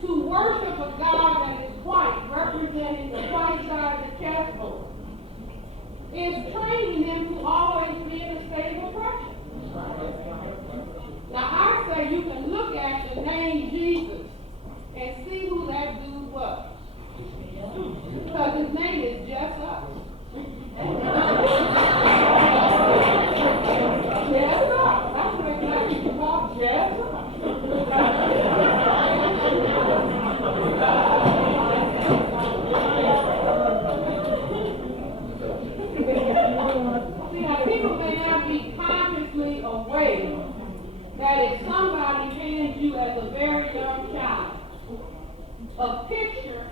to worship a God that is white, representing the white side of the chessboard, is training them to always be in a state of oppression. Now I say you can look at the name Jesus and see who that dude was. Because his name is just us. Just us. That's what exactly about just us. See, now people may not be consciously aware that if somebody hands you as a very young child a picture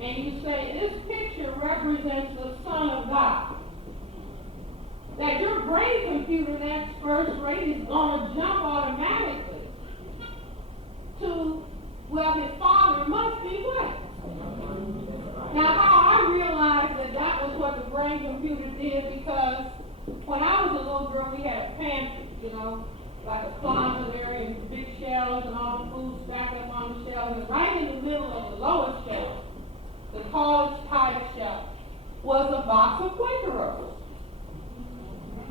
and you say this picture represents the Son of God, that your brain computer that's first rate is going to jump automatically to, well, his father must be white. Now, how I realized that that was what the brain computer did, because when I was a little girl, we had a pantry, like a closet area and big shelves and all the food stacked up on the shelves. And right in the middle of the lowest shelf, the tallest, highest shelf, was a box of Quaker Oats.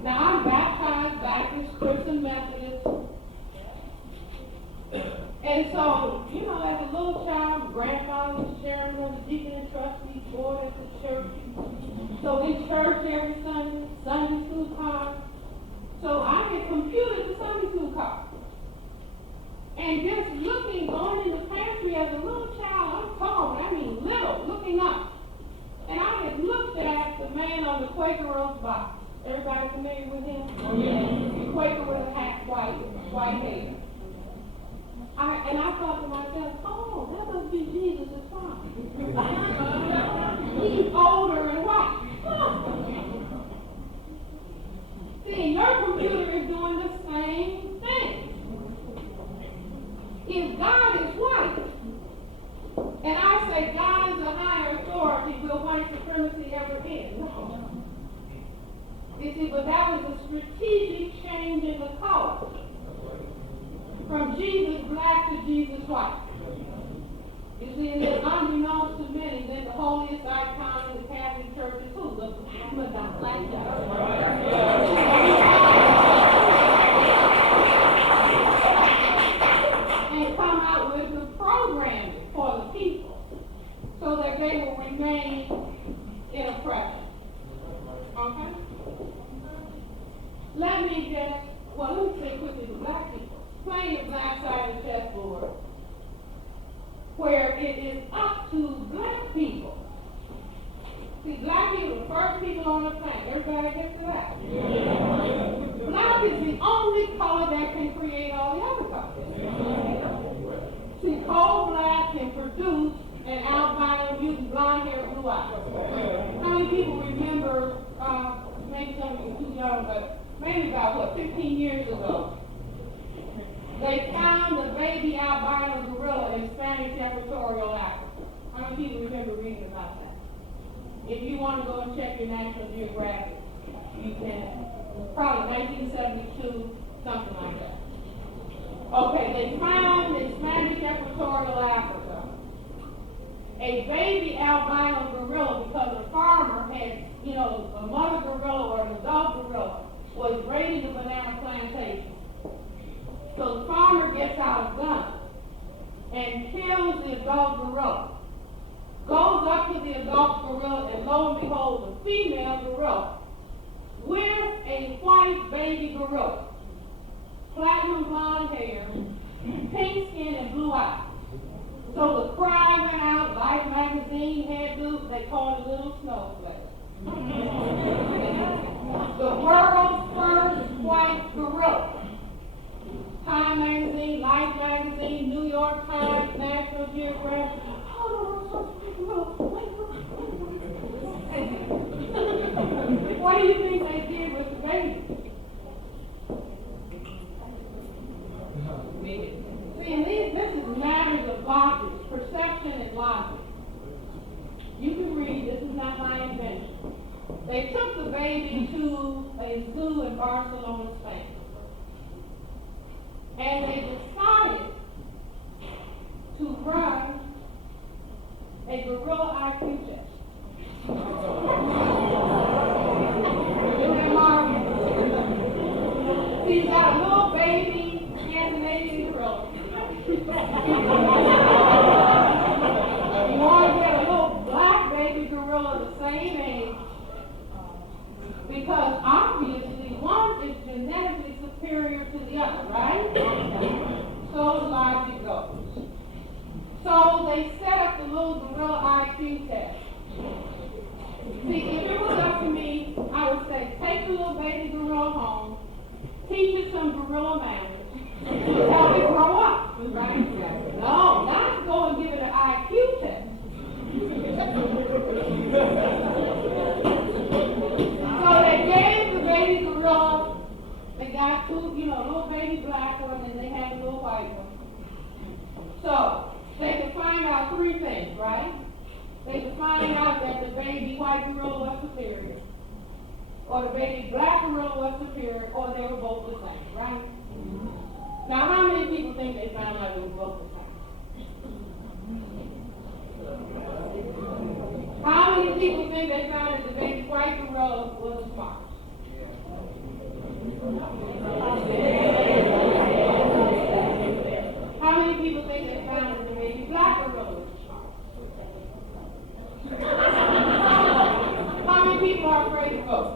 Now, I'm baptized Baptist, Christian Methodist. And so, as a little child, grandfather was sharing with the deacon and trustee board at the church. So in church every Sunday, Sunday school card. So I had computed the Sunday school card. And just going in the pantry as a little child, I'm tall, I mean little, looking up. And I had looked at the man on the Quaker Oats box. Everybody familiar with him? Yeah. Quaker with a hat, white hair. And I thought to myself, oh, that must be Jesus' father. He's older and white. See, your computer is doing the same thing. If God is white, and I say God is a higher authority, will white supremacy ever end? No. You see, but that was a strategic change in the color. From Jesus black to Jesus white. You see, and then unbeknownst to many, then the holiest icon in the Catholic Church is who? The Black Madonna, Black and come out with the programming for the people so that they will remain in oppression. Okay? Let me say quickly to black people. Playing the black side of the chessboard, where it is up to black people. See, black people are the first people on the planet. Everybody gets to that? Yeah. Black is the only color that can create all the other colors. See, coal black can produce an albino mutant blonde hair, blue eyes. How many people remember, maybe some of you are too young, but maybe about, 15 years ago, they found a baby albino gorilla in Spanish Equatorial Africa. How many people remember reading about that? If you want to go and check your National Geographic, you can. Probably 1972, something like that. Okay, they found in Spanish Equatorial Africa a baby albino gorilla because the farmer had, a mother gorilla or an adult gorilla was raiding the banana plantation. So the farmer gets out a gun and kills the adult gorilla, goes up to the adult gorilla, and lo and behold, the female gorilla with a white baby gorilla, platinum blonde hair, pink skin, and blue eyes. So the cry went out, Life magazine had to, they called it Little Snowflake. The world's first white gorilla. Time magazine, Life magazine, New York Times, National Geographic. What do you think they did with the baby? See, and this is matters of logic, perception and logic. You can read, this is not my invention. They took the baby to a zoo in Barcelona, Spain. And they decided to run a gorilla IQ test. He's got a little baby Scandinavian gorilla. You want to get a little black baby gorilla the same age, because obviously one is genetically superior to the other, right? So logic goes. So they set up the little gorilla IQ test. See, if it was up to me, I would say, take the little baby gorilla home, teach it some gorilla manners, help it grow up, right? No, not go and give it an IQ test. So they gave the baby gorilla, they got two, little baby black one, and they had a little white one. So they could find out three things, right? They could find out that the baby white gorilla was superior, or the baby black gorilla was superior, or they were both the same, right? Now, how many people think they found out they were both the same? How many people think they found that the baby white gorilla was smart? How many people think they found that the baby black gorilla was smart? How many people are afraid to vote?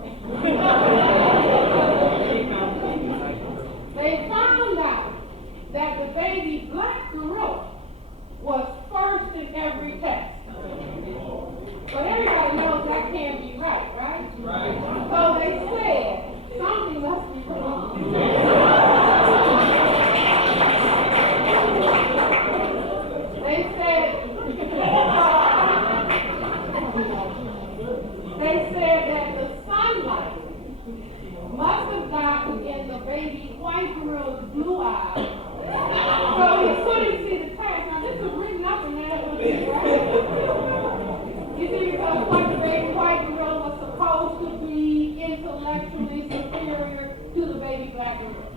They found out that the baby black gorilla was first in every test. But everybody knows that can't be right? Right. So they said something must be wrong. They said that the sunlight must have gotten in the baby white gorilla's blue eyes, so he couldn't see the test. Now this was written up in there, right? You see, because what the baby white gorilla was supposed to be intellectually superior to the baby black gorilla.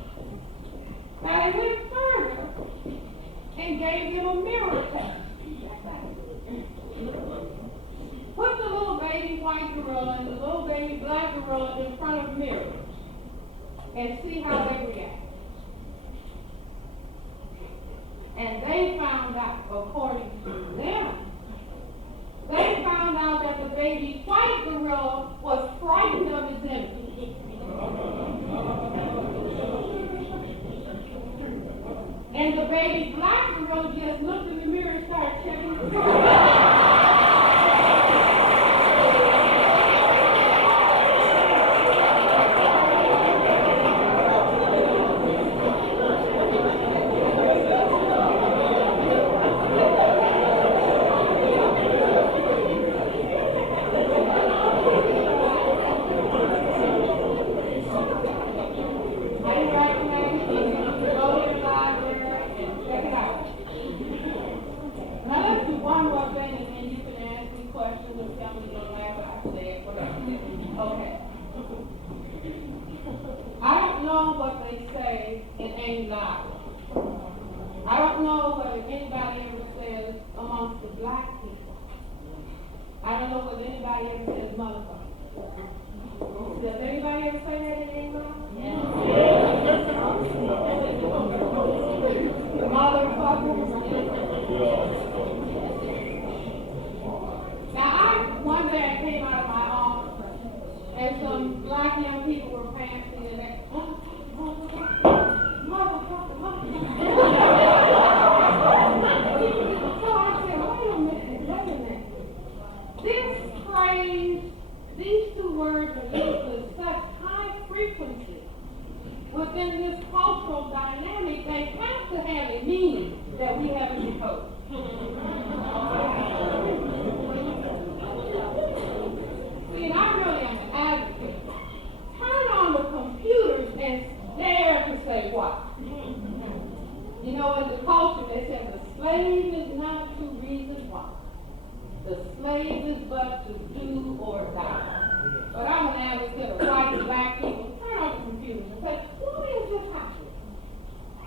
Now they went further and gave him a mirror test. Put the little baby white gorilla and the little baby black gorilla in front of mirrors and see how they react. And they found out, according to them, they found out that the baby white gorilla was frightened of his image. And the baby black gorilla just looked in the mirror and started checking his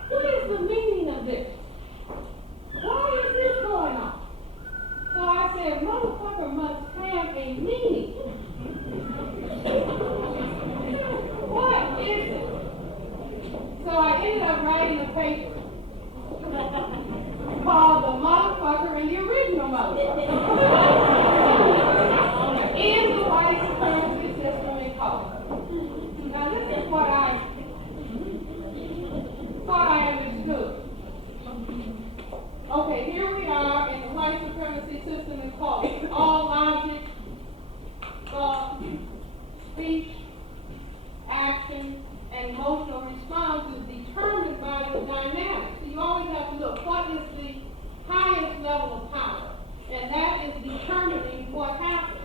Why is the meaning of this? Why is Okay, here we are, and the white supremacy system is called all logic, thought, speech, action, and emotional response is determined by the dynamics. So you always have to look, what is the highest level of power? And that is determining what happens.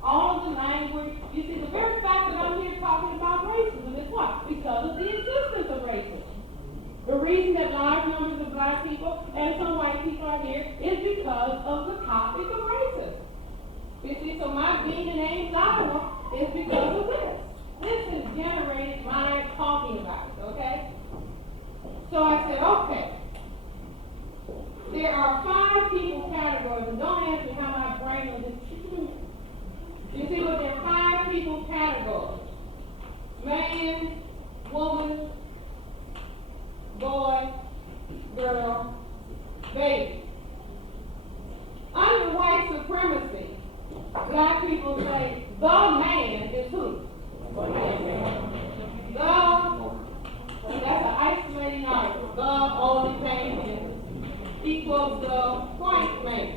All of the language, you see, the very fact that I'm here talking about racism is what? Because of the existence of racism. The reason that large numbers of black people and some white people are here is because of the topic of racism. You see, so my being in Ames, Iowa is because of this. This has generated my talking about it, okay? So I said, okay, there are 5 people categories, and don't ask me how my brain will just, you see, but there are 5 people categories. Man, woman, boy, girl, baby. Under white supremacy, black people say the man is who? See, that's an isolating article. The only man equals the white man.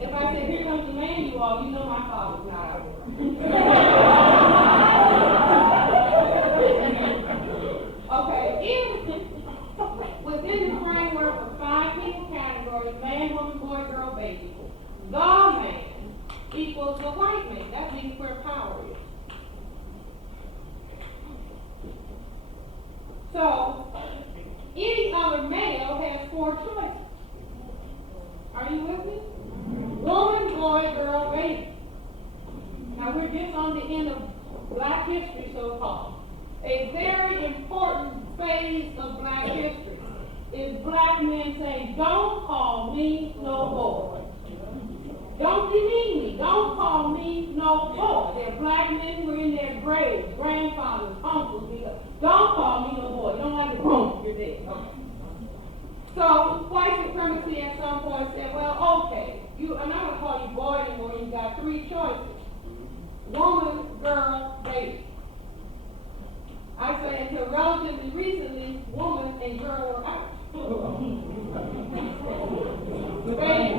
If I say, here comes the man, you all, you know my father's not out Okay, within the framework of 5 people categories, man, woman, boy, girl, baby, the man equals the white man. That means where power is. So, any other male has 4 choices. Are you with me? Woman, boy, girl, baby. Now we're just on the end of black history, so-called. A very important phase of black history is black men saying, don't call me no boy. Don't demean me. Don't call me no boy. There are black men who are in their graves, grandfathers, uncles, because don't call me no boy. You don't like the boom, you're dead. Okay. So white supremacy at some point said, well, okay, I'm not going to call you boy anymore. You've got 3 choices. Woman, girl, baby. I say until relatively recently, woman and girl were out. Baby.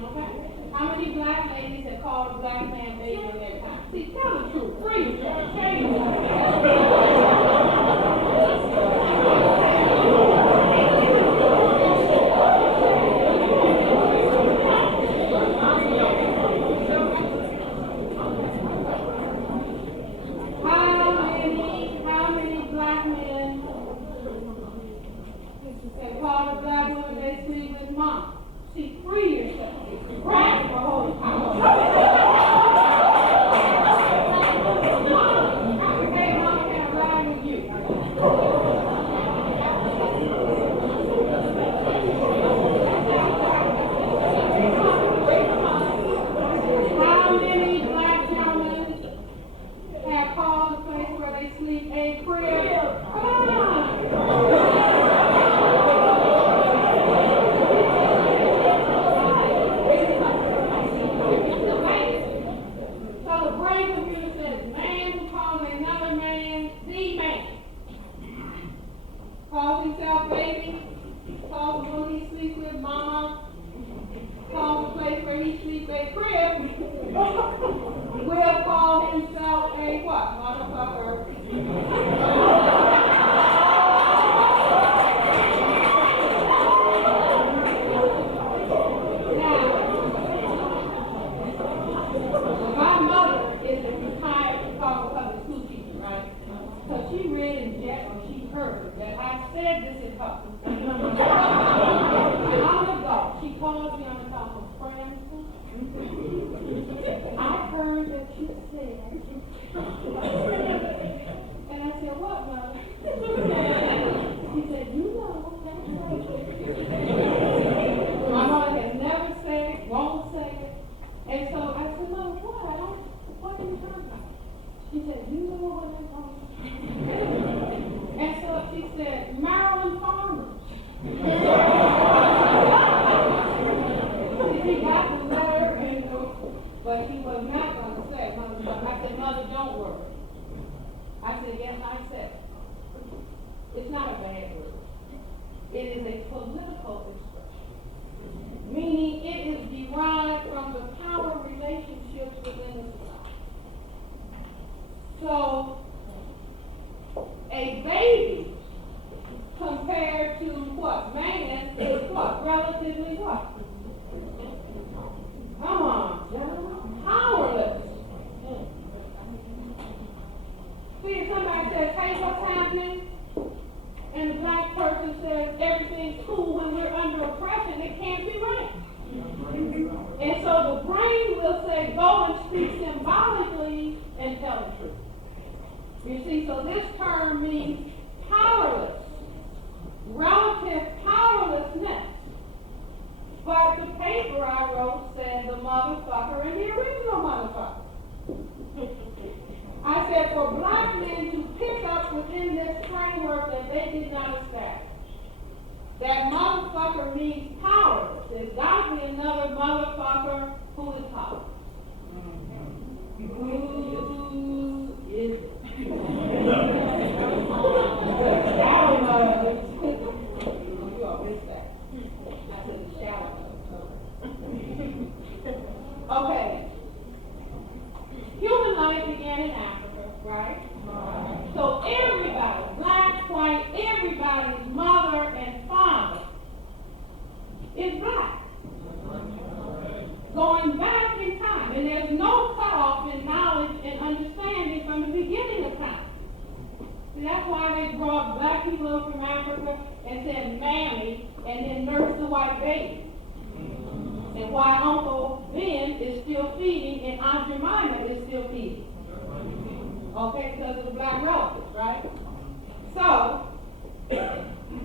Okay? How many black ladies have called a black man baby in their time? See, tell the truth. Please, How many black men have called a black woman they sleep with mom? See, free yourself. Practice for holy power. Hey, mom, can I ride with you? How many black gentlemen have called the place where they sleep a crib? Come on. Calls himself baby, calls the woman he sleeps with mama, calls the place where he sleeps a crib, will call himself a what? Motherfucker. Now, my mother is a retired Chicago public school teacher, right? So she read in Jack, or she heard that I said this in public. I'm an adult. She called me on the top of Francis. I heard that you said. And I said, what, Mother? She said, you know, that's right. My mother has never said it, won't say it. And so I said, Mother, what are you talking about? She said, you know what I'm talking about. And so she said, Maryland farmers. She got the letter, but she was not going to say, Mother. I said, Mother, don't worry. I said, yes, I said it. It's not a bad word. It is a political biological expression, meaning it is derived from the power relationships within the society. So, a baby compared to what? Man is what? Relatively what? Come on, gentlemen. Powerless. See, if somebody says, hey, what's happening? And the black person says, everything's cool when we're under oppression, it can't be right. And so the brain will say, go and speak symbolically and tell the truth. You see, so this term means powerless, relative powerlessness. But the paper I wrote said the motherfucker and the original motherfucker. I said for black men to pick up within this framework that they did not establish, that motherfucker means powerless. There's got to be another motherfucker who is powerless. Who is it? I don't know. You all missed that. I said the shadow. Okay. Human life began in Africa, right? So everybody, black, white, everybody's mother and father is black. Going back in time, and there's no cutoff in knowledge and understanding from the beginning of time. See, that's why they brought black people up from Africa and said mammy, and then nursed the white baby. And why Uncle Ben is still feeding and Aunt Jemima is still feeding. Okay, because of the black relatives, right? So,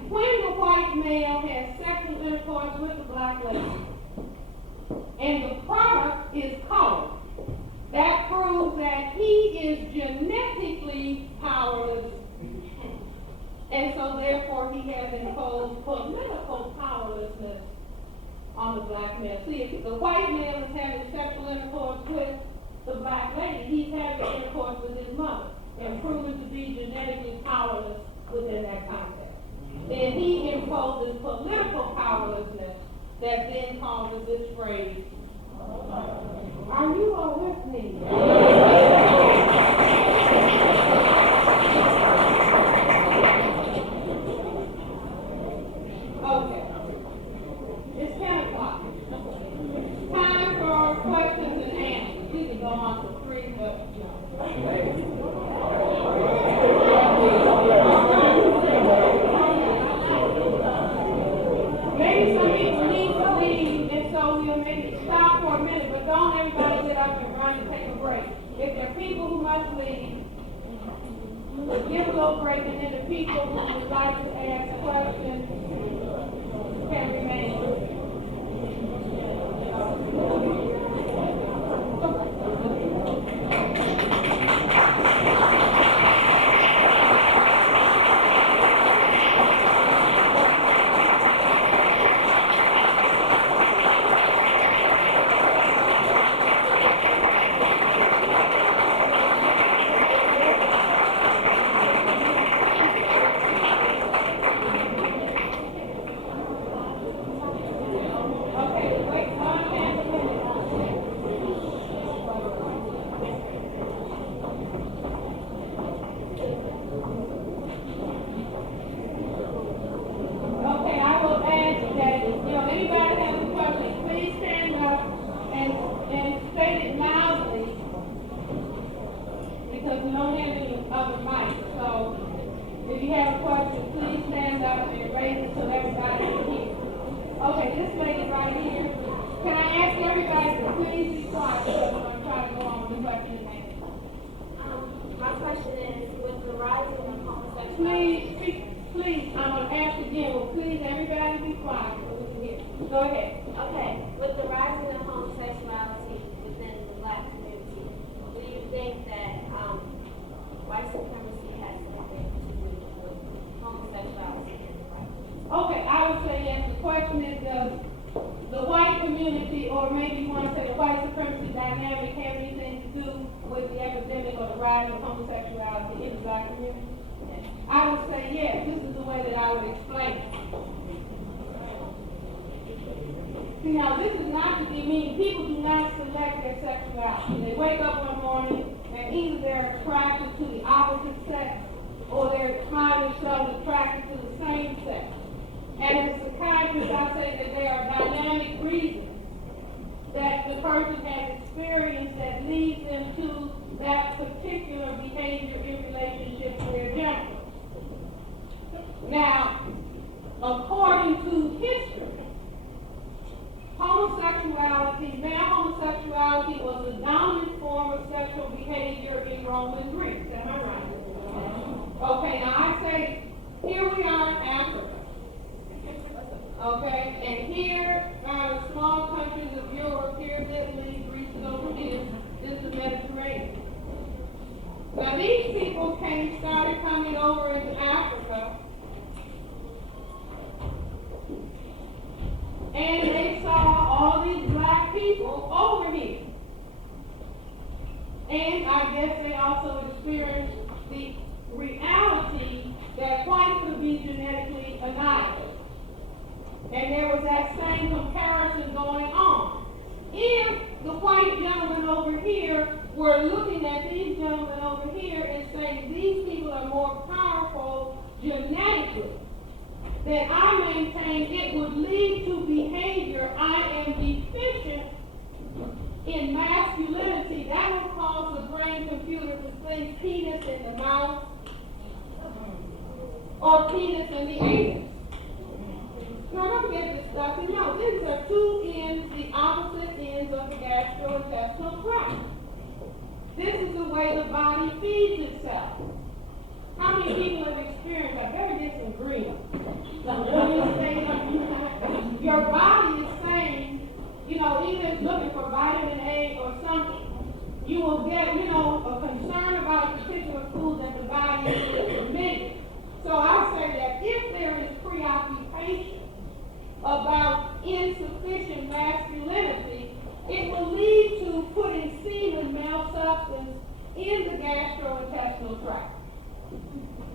when the white male has sexual intercourse with the black lady, and the product is colored, that proves that he is genetically powerless, and so therefore he has imposed political powerlessness on the black male. See, if the white male is having sexual intercourse with the black lady, he's having intercourse with his mother and proven to be genetically powerless within that context. Then he imposes political powerlessness that then causes this phrase. Are you all with me? Okay. It's 10 o'clock. Time for questions and answers. We can go on to 3, but maybe some people need to leave, and so we'll maybe stop for a minute, but don't everybody get up and run and take a break. If there are people who must leave, we'll give a little break, and then the people who would like to ask questions can remain. See, now this is not to be mean. People do not select their sexuality. They wake up one morning and either they're attracted to the opposite sex or they're find themselves attracted to the same sex. And as a psychiatrist, I say that there are dynamic reasons that the person has experienced that leads them to that particular behavior in relationship to their gender. Now, according to history, male homosexuality was the dominant form of sexual behavior in Roman Greece. Am I right? Okay, now I say, here we are in Africa. Okay, and here are the small countries of Europe, here's Italy, Greece is over here, this is the Mediterranean. Now these people started coming over into Africa, and they saw all these black people over here. And I guess they also experienced the reality that white could be genetically annihilated. And there was that same comparison going on. If the white gentlemen over here were looking at these gentlemen over here and saying these people are more powerful genetically, then I maintain it would lead to behavior. I am deficient in masculinity. That would cause the brain computer to think penis in the mouth or penis in the anus. No, don't forget this stuff. You know, these are two ends, the opposite ends of the gastrointestinal tract. This is the way the body feeds itself. How many people have experienced, I better get some green. Your body is saying, you know, even looking for vitamin A or something, you will get, you know, a concern about a particular food that the body is emitting. So I say that if there is preoccupation about insufficient masculinity, it will lead to putting semen, male substance, in the gastrointestinal tract.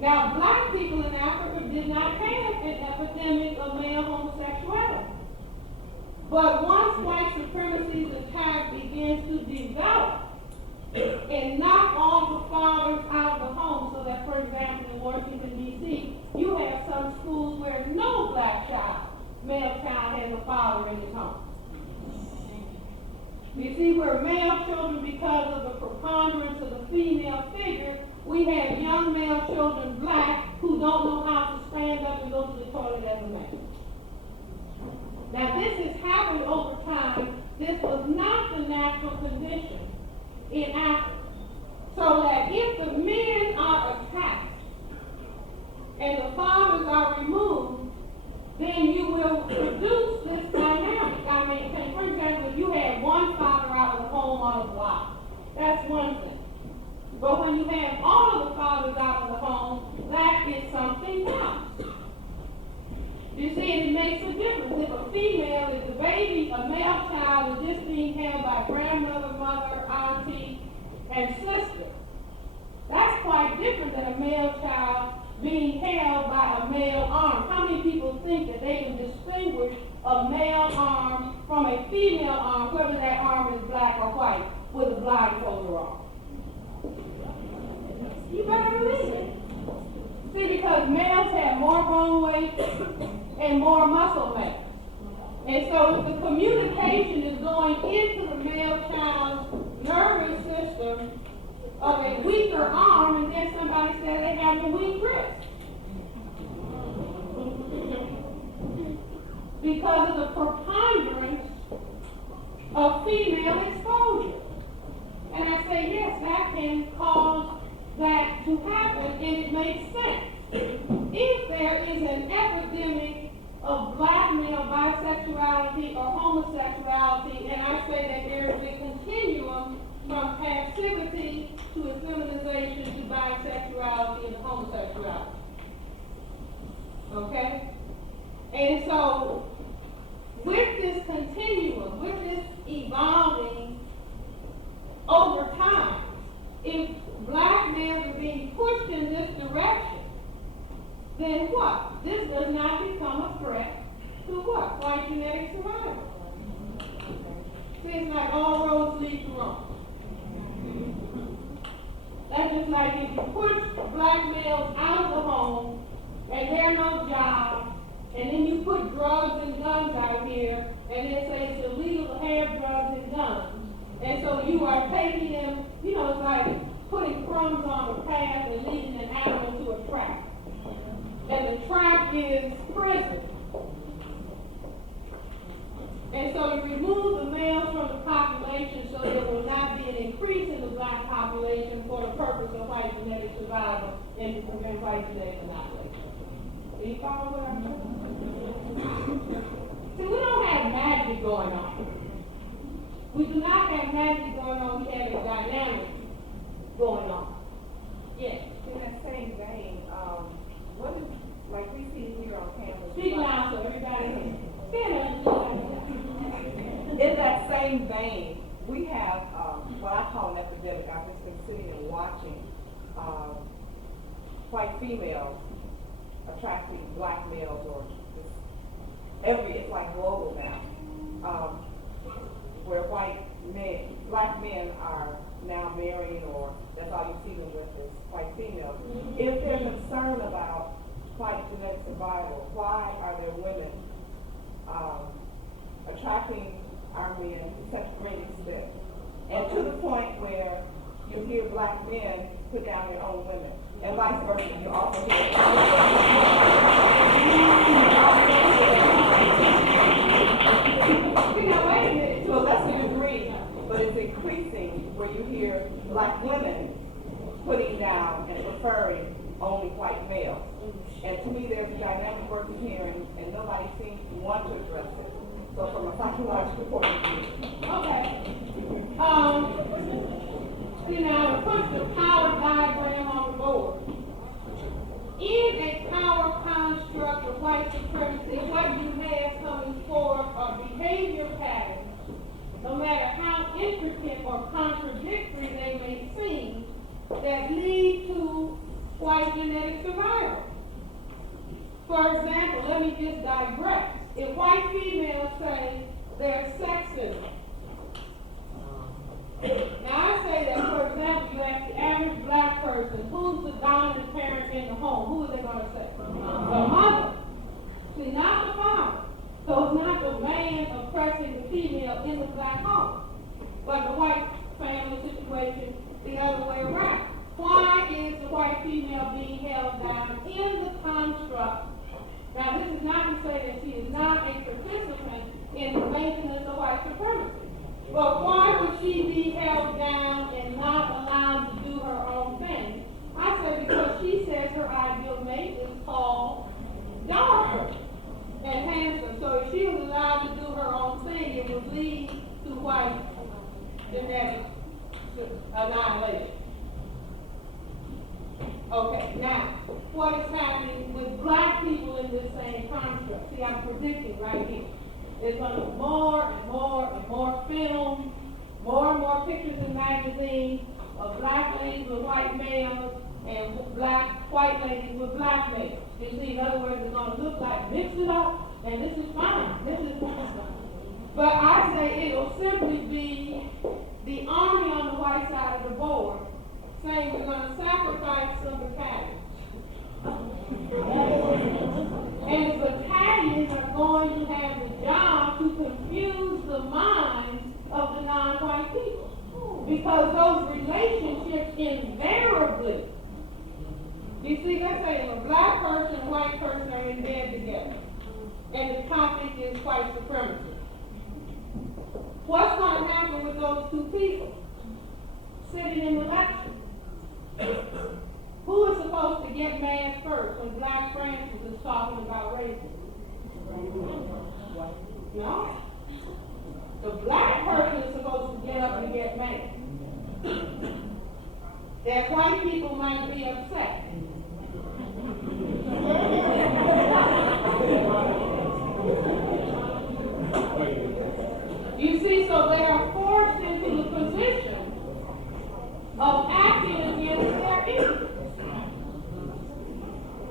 Now, black people in Africa did not have an epidemic of male homosexuality. But once white supremacy's attack begins to develop and knock all the fathers out of the home, so that, for example, in Washington, D.C., you have some schools where no black male child has a father in his home. You see, where male children, because of the preponderance of the female figure, we have young male children, black, who don't know how to stand up and go to the toilet as a man. Now, this has happened over time. This was not the natural condition in Africa. So that if the men are attacked and the fathers are removed, then you will produce this dynamic. I mean, for example, if you had one father out of the home on a block, that's one thing. But when you have all of the fathers out of the home, that is something else. You see, and it makes a difference. If a female, if the baby, a male child, is just being held by grandmother, mother, auntie, and sister, that's quite different than a male child being held by a male arm. How many people think that they can distinguish a male arm from a female arm, whether that arm is black or white, with a blindfold on? You better believe it. See, because males have more bone weight and more muscle mass. And so if the communication is going into the male child's nervous system of a weaker arm, and then somebody said they have a weak wrist. Because of the preponderance of female exposure. And I say, yes, that can cause that to happen, and it makes sense. If there is an epidemic of black male bisexuality or homosexuality, and I say that there is a continuum from passivity to effeminization to bisexuality and homosexuality. Okay? And so, with this continuum, with this evolving over time, if black males are being pushed in this direction, then what? This does not become a threat to what? White genetic survival. like all roads lead to Rome. That's just like if you push black males out of the home and there are no jobs, and then you put drugs and guns out here, and then say it's illegal to have drugs and guns. And so you are taking them, it's like putting crumbs on the path and leading an animal to a trap. And the trap is prison. And so you remove the males from the population so there will not be an increase in the black population for the purpose of white genetic survival and to prevent white genetic annihilation. Do you follow what I'm saying? See, we don't have magic going on. We do not have magic going on, we have a dynamic going on. Yes. In that same vein, what is, like we see here on campus. Speak loud so everybody can stand up. In that same vein, we have what I call an epidemic. I've just been sitting and watching white females attracting black males, or it's like global now. Where black men are now marrying, or that's all you see them with is white females. If they're concerned about white genetic survival, why are there women attracting our men to such great extent? And to the point where you hear black men put down their own women, and vice versa. You also hear Wait a minute. to a lesser degree, but it's increasing where you hear black women putting down and preferring only white males. And to me, there's a dynamic working here, and nobody seems to want to address it. So from a psychological point of view. Okay. Put the power diagram on the board. In a power construct of white supremacy, what you have coming forth are behavior patterns, no matter how intricate or contradictory they may seem, that lead to white genetic survival. For example, let me just digress. If white females say they're sexist, now I say that, for example, you ask the average black person, who's the dominant parent in the home? Who are they going to say? The mother. See, not the father. So it's not the man oppressing the female in the black home. But the white family situation, the other way around. Why is the white female being held down in the construct? Now, this is not to say that she is not a participant in the maintenance of white supremacy. But why would she be held down and not allowed to do her own thing? I say because she says her ideal mate is tall, dark, and handsome. So if she was allowed to do her own thing, it would lead to white genetic annihilation. Okay, now, what is happening with black people in this same construct? See, I'm predicting right here. There's going to be more and more and more film, more and more pictures in magazines of black ladies with white males and white ladies with black males. You see, in other words, it's going to look like mix it up, and this is fine. This is fine. But I say it'll simply be the army on the white side of the board saying we're going to sacrifice some battalions. And the battalions are going to have the job to confuse the minds of the non-white people. Because those relationships invariably, you see, let's say if a black person and a white person are in bed together, and the topic is white supremacy. What's going to happen with those two people sitting in the lecture? Who is supposed to get mad first when Black Francis is talking about racism? No. The black person is supposed to get up and get mad. That white people might be upset. You see, so they are forced into the position of acting against their interests.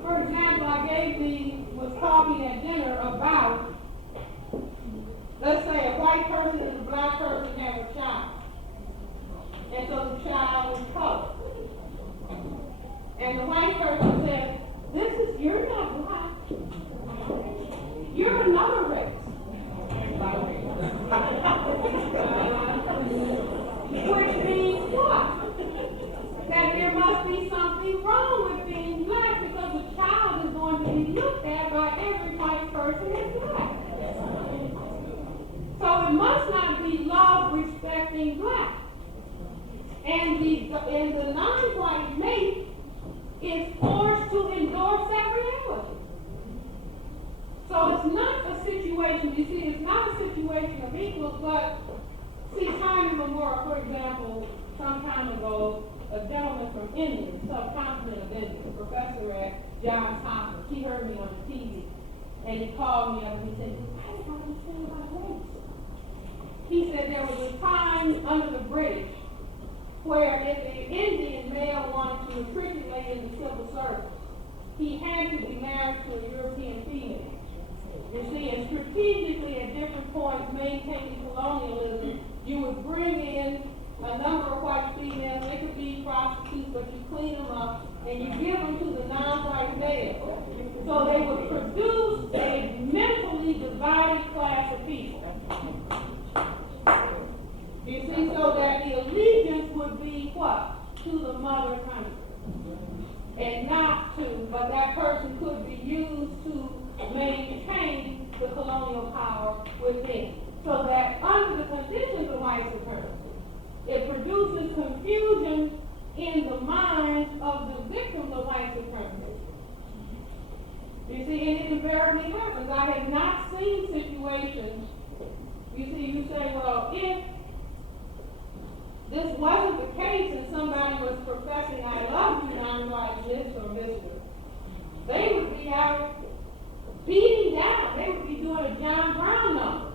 For example, I was talking at dinner about, let's say a white person and a black person have a must not be love respecting black. And the non-white mate is forced to endorse that reality. So it's not a situation, you see, it's not a situation of equals, but see, time immemorial, for example, some time ago, a gentleman from India, subcontinent of India, a professor at Johns Hopkins, he heard me on the TV, and he called me up and he said, I don't understand about race. He said there was a time under the British where if an Indian male wanted to matriculate in the civil service, he had to be married to a European female. You see, and strategically at different points, maintaining colonialism, you would bring in a number of white females. They could be prostitutes, but you clean them up and you give them to the non-white male. So they would produce a mentally divided class of people. You see, so that the allegiance would be what? To the mother country. And not to, but that person could be used to maintain the colonial power within. So that under the conditions of white supremacy, it produces confusion in the minds of the victims of white supremacy. You see, and it invariably happens. I have not seen situations, you see, you say, well, if this wasn't the case and somebody was professing, I love you, non-white this or Mr., they would be out beating down. They would be doing a John Brown number.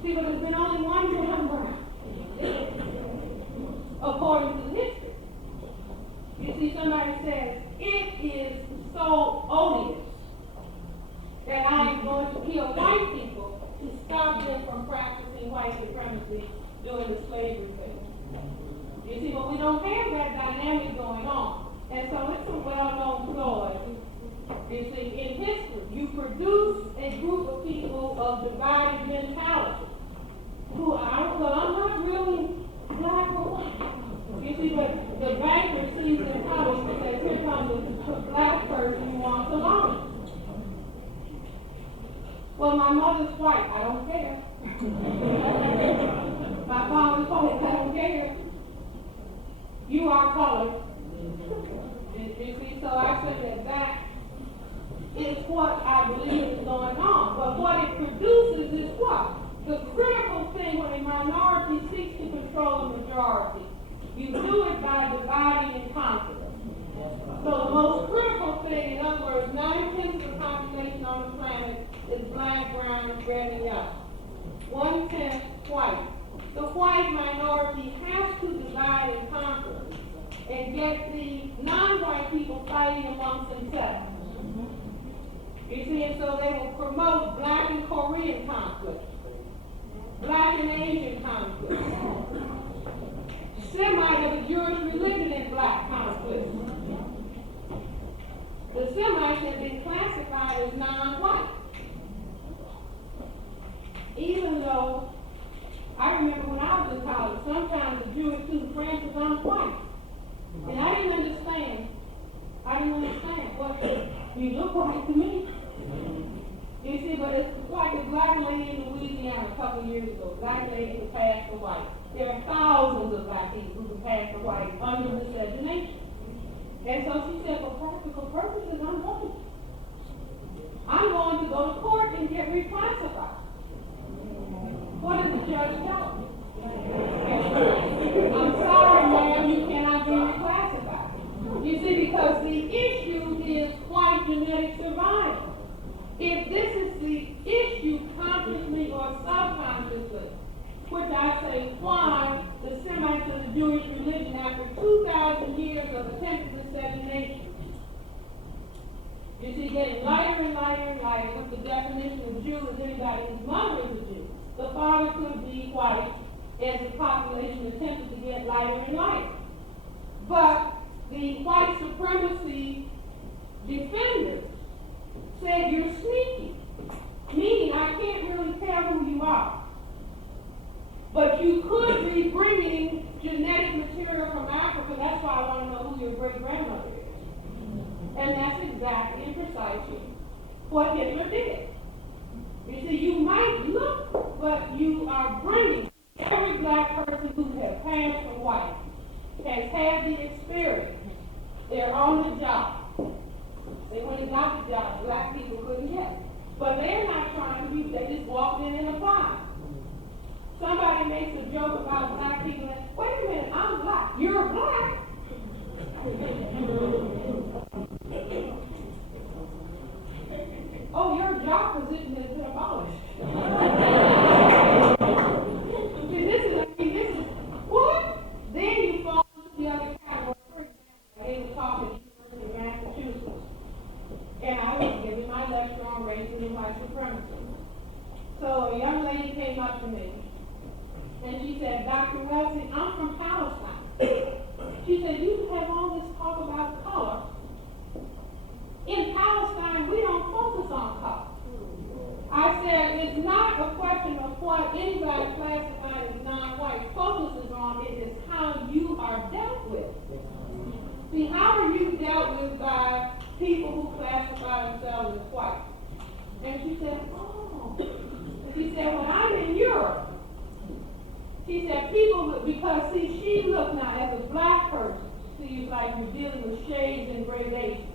See, but there's been only one John Brown, according to the history. You see, somebody says, it is so odious that I am going to kill white people to stop them from practicing white supremacy during the slavery phase. You see, but we don't have that dynamic going on. And so it's a well-known ploy. You see, in history, you produce a group of people of divided mentality who are, well, I'm not really black or white. You see, but the banker sees in college and says, here comes a black person who wants a loan. Well, my mother's white, I don't care. My father's white, I don't care. You are colored. You see, so I say that is what I believe is going on. But what it produces is what? The critical thing when a minority seeks to control a majority, you do it by dividing and conquering. So the most critical thing, in other words, 9/10 of the population on the planet is black, brown, red, and yellow. 1/10 white. The white minority has to divide and conquer and get the non-white people fighting amongst themselves. You see, and so they will promote black and Korean conflict, black and Asian conflict, Semite of the Jewish religion and black conflict. The Semites have been classified as non-white. Even though, I remember when I was in college, sometimes the Jewish student friends was unwhite. And I didn't understand. What, you look white to me. You see, but it's like the black lady in Louisiana a couple years ago. Black lady who passed for white. There are thousands of black people who can pass for white under miscegenation. And so she said, for practical purposes, I'm going. I'm going to go to court and get reclassified. What did the judge tell me? I'm sorry, ma'am, you cannot be reclassified. You see, because the issue is white genetic survival. If this is the issue, consciously or subconsciously, which I say why the Semites of the Jewish religion, after 2,000 years of attempted miscegenation, you see, getting lighter and lighter and lighter, with the definition of Jew is anybody whose mother is a Jew. The father could be white as the population attempted to get lighter and lighter. But the white supremacy defenders said you're sneaky, meaning I can't really tell who you are. But you could be bringing genetic material from Africa. That's why I want to know who your great-grandmother is. And that's exactly and precisely what Hitler did. You see, you might look but you are bringing every black person who has passed from white has had the experience. They're on the job. They went and got the job. Black people couldn't get it. But they're not trying to be, they just walked in and applied. Somebody makes a joke about black people and, wait a minute, I'm black. You're black? Oh, your job position has been abolished. This is, what? Then you fall into the other category. For example, they were talking at the University of Massachusetts. And I was giving my lecture on racism and white supremacy. So a young lady came up to me, and she said, Dr. Welty, I'm from Palestine. She said, you have all this talk about color. In Palestine, we don't focus on color. I said, it's not a question of what anybody classified as non-white focuses on, it is how you are dealt with. See, how are you dealt with by people who classify themselves as white? And she said, oh. And she said, well, I'm in Europe. She said, people, because see, she looked now as a black person, see, like you're dealing with shades and gradations.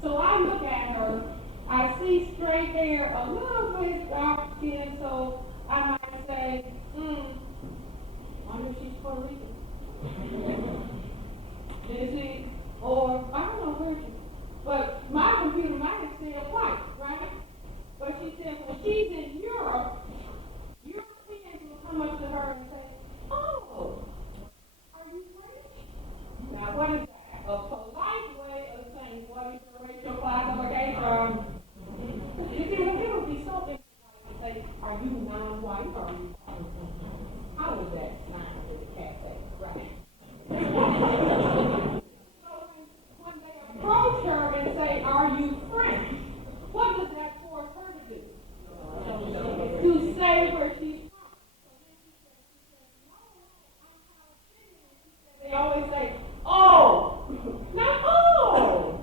So I look at her, I see straight hair, a little bit dark skin, so I might say, wonder if she's Puerto Rican. You see? Or, I don't know where she, but my computer might have said white, right? But she said, when she's in Europe, Europeans will come up to her and say, oh, are you French? Now, what is that? A polite way of saying, what is your racial classification? You see, it would be so interesting to say, are you non-white or are you white? How would that sound to the cafe, right? So when they approach her and say, are you French? What does that force her to do? To say where she's from. So then she said, no, I'm Palestinian. They always say, oh, not oh,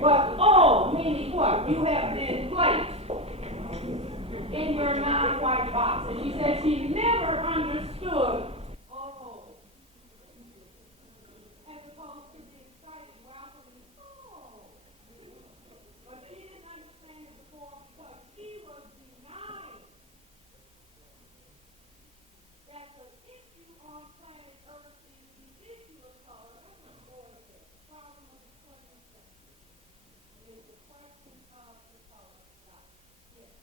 but oh, meaning what? You have been placed in your non-white box. And she said she never understood oh, as opposed to the excited welcoming oh. But she didn't understand it before because she was denying that the issue on planet Earth is the issue of color. That's what Boyd said. The problem of the 20th century is the question of the color of life. Yes.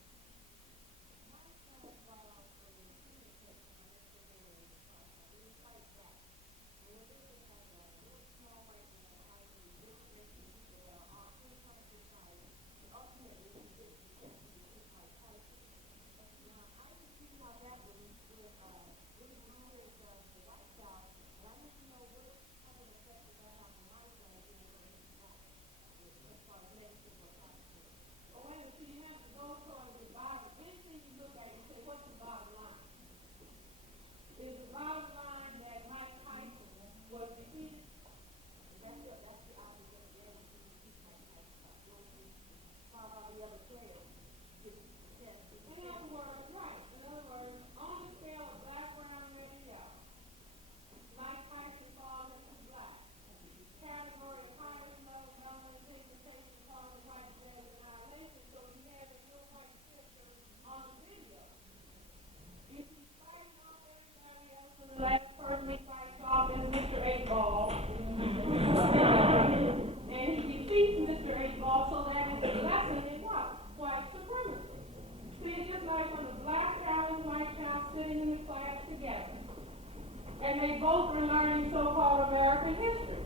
And they both were learning so-called American history.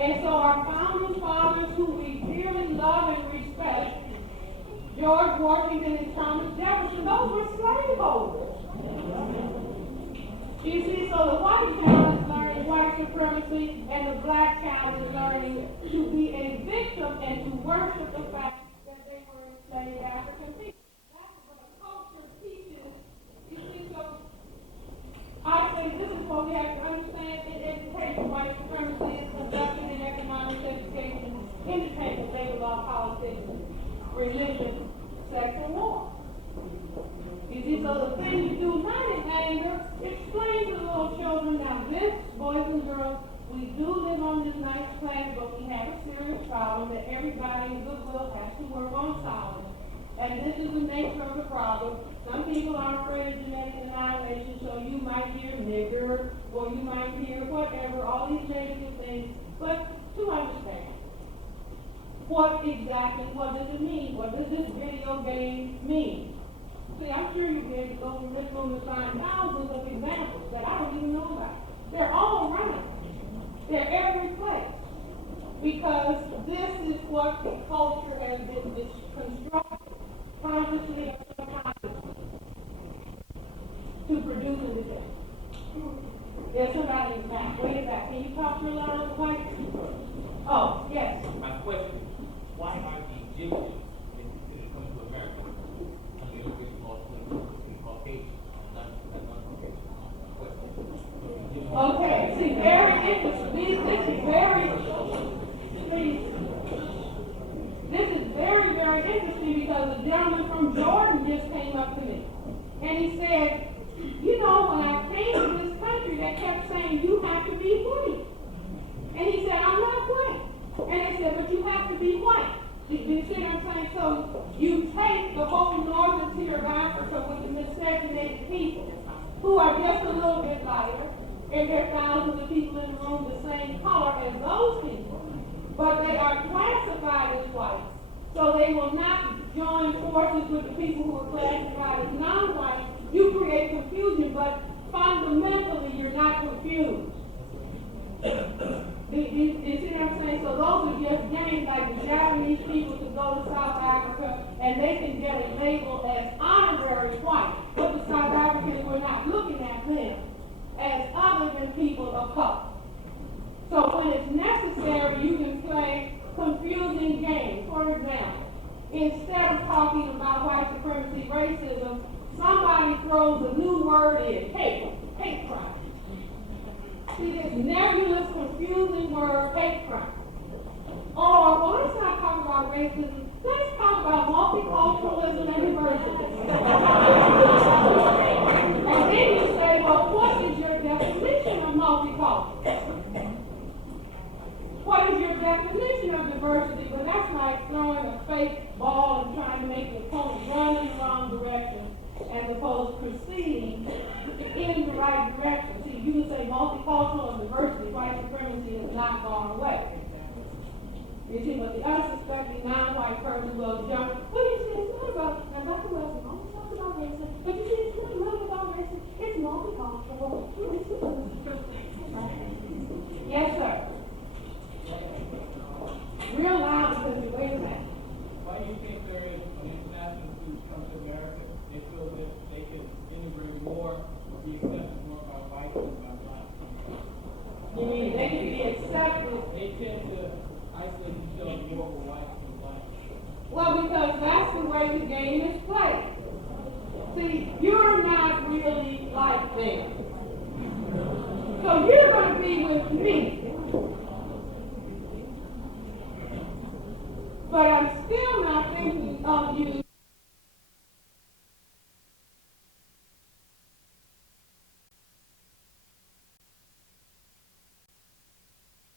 And so our founding fathers, who we dearly love and respect, George Washington and Thomas Jefferson, those were slaveholders. You see, so the white child is learning white supremacy, and the black child is learning to be a victim and to worship the fact that they were enslaved African people. That's what a culture teaches. You see, so I say this is what we have to understand in education. White supremacy is conducted in economic education, independent labor law, politics, religion, sex, and war. You see, so the problem. Some people are afraid of genetic annihilation, so you might hear nigger, or you might hear whatever, all these negative things. But to understand, what does it mean? What does this video game mean? See, I'm sure you'll be able to go from this room and find thousands of examples that I don't even know about. They're all around. They're every place. Because this is what the culture has been constructed, consciously or subconsciously, to produce in the day. There's somebody in the back, way back. Can you talk real loud on the mic? Oh, yes. My question is, why are the Egyptians, when it comes to America, I mean, look at Caucasian, not Caucasian. Okay, see, very interesting. This is very, very interesting because a gentleman from Jordan just came up to me. And he said, you know, when I came to this country, they kept saying, you have to be white. And he said, I'm not white. And they said, but you have to be white. You see what I'm saying? So you take the whole northern tier of Africa with the miscegenated people who are just a little bit lighter, and there are thousands of people in the room the same color as those people, but they are classified as white. So they will not join forces with the people who are classified as non-white. You create confusion, but fundamentally you're not confused. You see what I'm saying? So those are just games like the Japanese people to go to South Africa and they can get a label as honorary white. But the South Africans were not looking at them as other than people of color. So when it's necessary, you can play confusing games. For example, instead of talking about white supremacy, racism, somebody throws a new word in, hate crime. See this nebulous, confusing word, hate crime. Or, well, let's not talk about racism. Let's talk about multiculturalism and diversity. And then you say, well, what is your definition of multicultural? What is your definition of diversity? But that's like throwing a fake ball and trying to make the opponent run in the wrong direction as opposed to proceeding in the right direction. See, you can say multicultural and diversity, white supremacy has not gone away. You see, but the unsuspecting non-white person will jump, well, you see, it's not about, now Dr. Weston only talks about racism, but you see, it's not really about racism, it's multicultural. Yes, sir. Real loud because you're way back. Why do you think there is when international students come to America, they feel that they can integrate more or be accepted more by white than by black? You mean they can be accepted? They tend to isolate themselves more with white than black. Well, because that's the way the game is played. See, you're not really like them. So you're going to be with me.